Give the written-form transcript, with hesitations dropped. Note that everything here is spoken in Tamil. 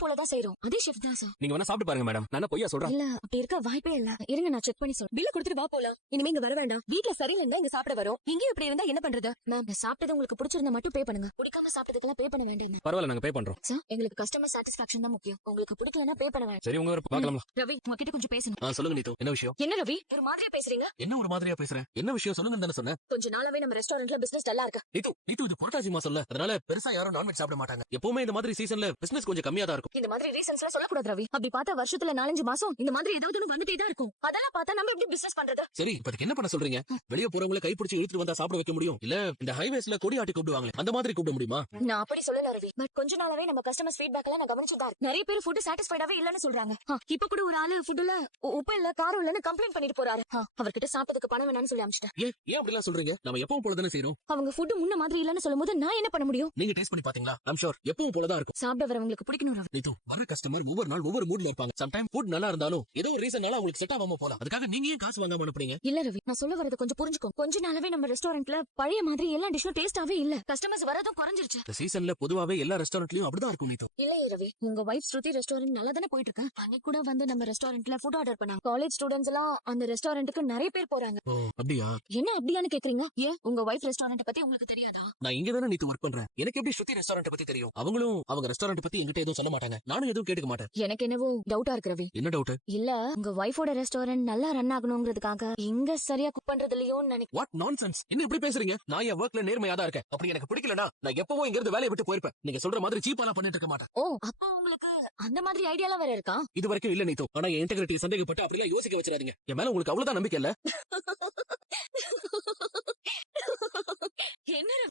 எப்பவும் போலதான் செய்யறோம். அதே ஷிஃப்ட் தான் சார். நீங்க வேணா சாப்பிட்டு பாருங்க மேடம். நான் பொய்யா சொல்றேன். இல்ல அப்படி இருக்க வாய்ப்பே இல்ல. இருங்க நான் செக் பண்ணி சொல்றேன். பில்ல கொடுத்துட்டு வா போலாம். இனிமே இங்க வர வேண்டாம். வீட்ல சரியில்லைன்னா இங்க சாப்பிட வரோம். இங்கே இப்படி இருந்தா என்ன பண்றது? மேம் சாப்பிட்டது உங்களுக்கு பிடிச்சிருந்தா மட்டும் பே பண்ணுங்க. பிடிக்காம சாப்பிட்டதுக்கெல்லாம் பே பண்ண வேண்டாம். பரவாயில்ல, நாங்க பே பண்றோம். சார் எங்களுக்கு கஸ்டமர் சாட்டிஸ்பாக்சன் தான் முக்கியம். உங்களுக்கு பிடிக்கலன்னா பே பண்ண வேண்டாம். சரி, உங்க பாக்கலாம். ரவி உங்ககிட்ட கொஞ்சம் பேசணும். சொல்லுங்க நீத்து, என்ன விஷயம்? என்ன ரவி ஒரு மாதிரியா பேசுறீங்க? என்ன ஒரு மாதிரியா பேசுறேன்? என்ன விஷயம் சொல்லுங்க தானே சொன்னேன். கொஞ்ச நாளாவே நம்ம ரெஸ்டாரண்ட்ல பிசினஸ் டல்லா இருக்கு. நீத்து இது புரட்டாசி மாசம் இல்ல, அதனால பெருசா யாரும் நான்வெஜ் சாப்பிட மாட்டாங்க. எப்பவுமே இந்த மாதிரி சீசன்ல பிசினஸ் கொஞ்சம் கம்மியா தான் இருக்கும். இந்த மாதிரி ரீசன்ஸ்லாம் சொல்லக்கூடாது ரவி. அப்படி பார்த்தா வருஷத்துல 4-5 மாசம் இந்த மாதிரி ஏதாவது ஒண்ணு வந்துட்டே தான் இருக்கும். அதெல்லாம் பார்த்தா நம்ம எப்படி பிசினஸ் பண்றது? சரி, இப்ப என்ன பண்ண சொல்றீங்க? வெளிய போறவங்களை கைப்பிடிச்சு இழுத்துட்டு வந்தா சாப்பிட வைக்க முடியும் இல்ல? இந்த ஹைவேஸ்ல கொடி ஆட்டி கூப்பிடுவாங்க, அந்த மாதிரி கூப்பிட முடியுமா? நான் அப்படி சொல்லல ரவி. பட் கொஞ்ச நாளாவே நம்ம கஸ்டமர்ஸ் ஃபீட்பேக் எல்லாம் நான் கவனிச்சுட்டு தான் இருக்கேன். நிறைய பேர் ஃபுட் சாட்டிஸ்ஃபைடாவே இல்லன்னு சொல்றாங்க. இப்ப கூட ஒரு ஆளு ஃபுட்ல உப்பு இல்ல காரம் இல்லன்னு கம்ப்ளைண்ட் பண்ணிட்டு போறாரு. அவர்கிட்ட சாப்பிட்டதுக்கு பணம் வேணாம்னு சொல்லி அமிச்சிட்டேன். ஏன் அப்படி எல்லாம் சொல்றீங்க? நம்ம எப்பவும் போல தானே செய்றோம். அவங்க ஃபுட் முன்ன மாதிரி இல்லன்னு சொல்லும்போது நான் என்ன பண்ண முடியும்? நீங்க டேஸ்ட் பண்ணி பாத்தீங்களா? ஐம் ஷூர் எப்பவும் போல தான் இருக்கும். சாப்பிட வரவங்களுக்கு பிடிக்கணும் ரவி. நீத்து, வர கஸ்டமர் ஒவ்வொரு நாள் ஒவ்வொரு மூட்ல இருப்பாங்க. சம்டைம் ஃபுட் நல்லா இருந்தாலும் ஏதோ ஒரு ரீசன்னால அவங்களுக்கு செட் ஆகாம போலாம். அதுக்காக நீங்க ஏன் காசு வாங்காம அனுப்புறீங்க? இல்ல ரவி, நான் சொல்ல வரது கொஞ்சம் புரிஞ்சுக்கோ. கொஞ்ச நாளாவே நம்ம ரெஸ்டாரண்ட்ல பழைய மாதிரி எல்லா டிஷ்ஷும் டேஸ்டாவே இல்ல. கஸ்டமர்ஸ் வரதும் குறைஞ்சிருச்சு. இந்த சீசன்ல பொதுவாவே எல்லா ரெஸ்டாரண்ட்லயும் அப்படிதான் இருக்கும் நீத்து. இல்லையே ரவி, உங்க வைஃப் ஸ்ருதி ரெஸ்டாரண்ட் நல்லா தானே போயிட்டு இருக்கு. அன்னைக்கு கூட வந்து நம்ம ரெஸ்டாரண்ட்ல ஃபுட் ஆர்டர் பண்ணாங்க. காலேஜ் ஸ்டூடெண்ட்ஸ் எல்லாம் அந்த ரெஸ்டாரண்ட்டுக்கு நிறைய பேர் போறாங்க. ஓ அப்படியா? என்ன அப்படியான்னு கேக்குறீங்க? ஏன் உங்க வைஃப் ரெஸ்டாரண்ட் பத்தி உங்களுக்கு தெரியாதா? நான் இங்க தானே நீத்து ஒர்க் பண்றேன். எனக்கு எப்படி ஸ்ருதி ரெஸ்டாரண்ட் பத்தி தெரியும்? அவங்களும் அவங்க ரெஸ்டாரண்ட் பத்தி என்கிட்ட எதுவும் சொல்ல மாட்டாங்க. நானும் எதுவும் கேட்டுக்க மாட்டேன். எனக்கு என்னவோ டவுட்டா இருக்கு ரவி. என்ன டவுட்? இல்ல உங்க வைஃபோட ரெஸ்டாரண்ட் நல்லா ரன் ஆகணும்ங்கிறதுக்காக இங்க சரியா குக் பண்றது இல்லையோன்னு நினைக்கிறேன். What nonsense? என்ன இப்படி பேசுறீங்க? நான் என் ஒர்க்ல நேர்மையா தான் இருக்கேன். அப்படி எனக்கு பிடிக்கலனா நான் எப்பவும் இங்க இருந்து வேலையை விட்டு போயிருப்பேன். நீங்க சொல்ற மாதிரி சீப்பாலாம் பண்ணிட்டு இருக்க மாட்டேன். ஓ அப்ப உங்களுக்கு அந்த மாதிரி ஐடியாலாம் வேற இருக்கா? இது வரைக்கும் இல்ல நீத்து. ஆனா என் இன்டெகிரிட்டி சந்தேகப்பட்டு அப்படி எல்லாம் யோசிக்க வச்சிடாதீங்க. என் மேல உங்களுக்கு அவ்வளவுதான் நம்பிக்கை இல்ல? என்ன